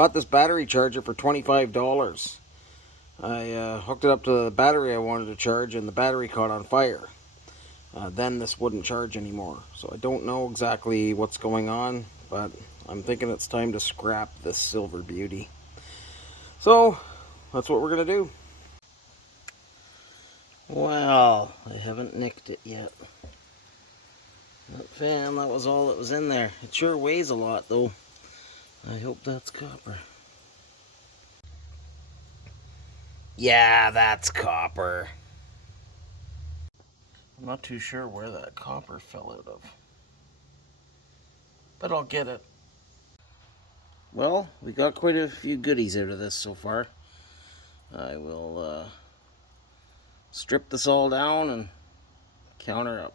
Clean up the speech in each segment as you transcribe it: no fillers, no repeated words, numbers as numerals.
bought this battery charger for $25. I hooked it up to the battery I wanted to charge, and the battery caught on fire. Then this wouldn't charge anymore. So I don't know exactly what's going on, but I'm thinking it's time to scrap this silver beauty. So that's what we're gonna do. Well, I haven't nicked it yet. That fan, that was all that was in there. It sure weighs a lot though. I hope that's copper. Yeah, that's copper. I'm not too sure where that copper fell out of, but I'll get it. Well, we got quite a few goodies out of this so far. I will strip this all down and counter up.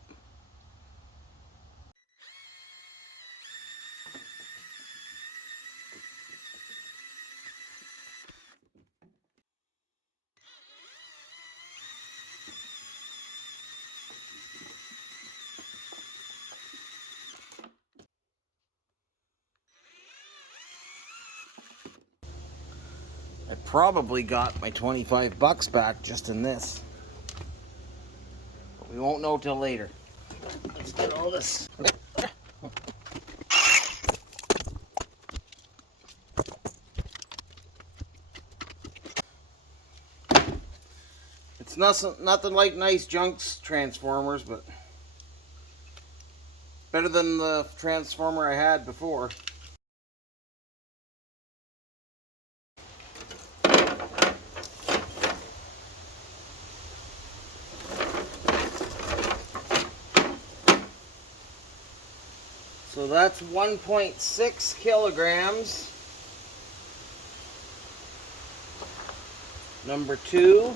I probably got my 25 bucks back just in this. But we won't know till later. Let's get all this. It's nothing like nice junks transformers, but better than the transformer I had before. So that's 1.6 kilograms. Number 2.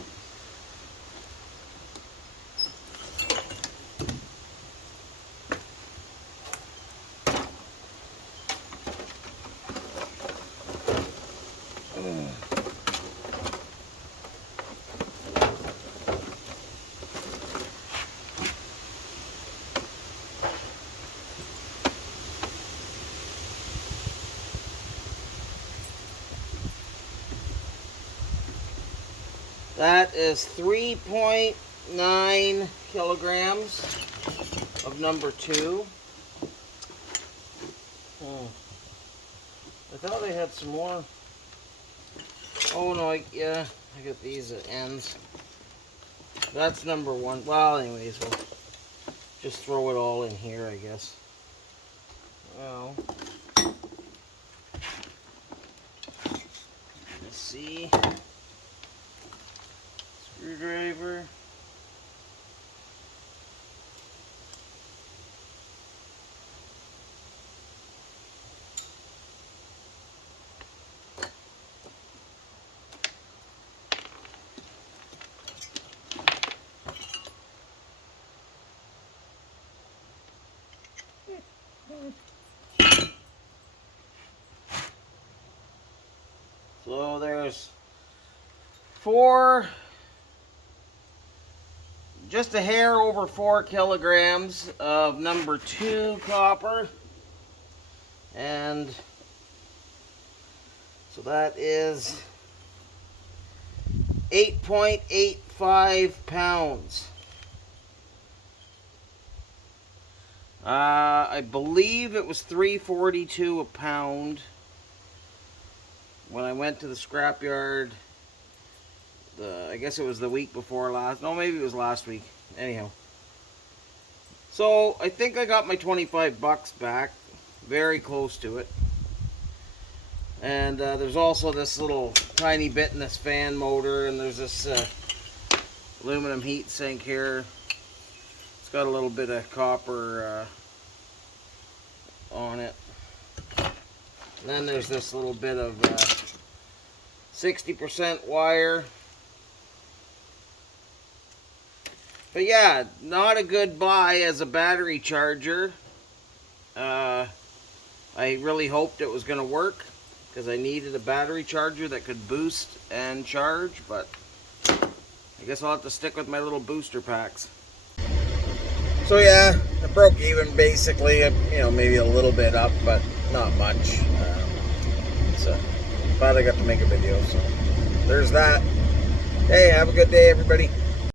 That is 3.9 kilograms of number 2. I thought I had some more. Oh no, yeah, I got these at ends. That's number 1. Well, anyways, we'll just throw it all in here, I guess. Well, let's see. Screwdriver. So there's 4, just a hair over 4 kilograms of number 2 copper, and so that is 8.85 pounds. I believe it was $3.42 a pound when I went to the scrapyard. I guess it was the week before last. No, maybe it was last week. Anyhow. So, I think I got my 25 bucks back. Very close to it. And there's also this little tiny bit in this fan motor. And there's this aluminum heat sink here. It's got a little bit of copper on it. And then there's this little bit of 60% wire. But yeah, not a good buy as a battery charger. I really hoped it was going to work because I needed a battery charger that could boost and charge, but I guess I'll have to stick with my little booster packs. So yeah, I broke even basically, maybe a little bit up, but not much. So Glad I got to make a video. So there's that. Hey, have a good day, everybody.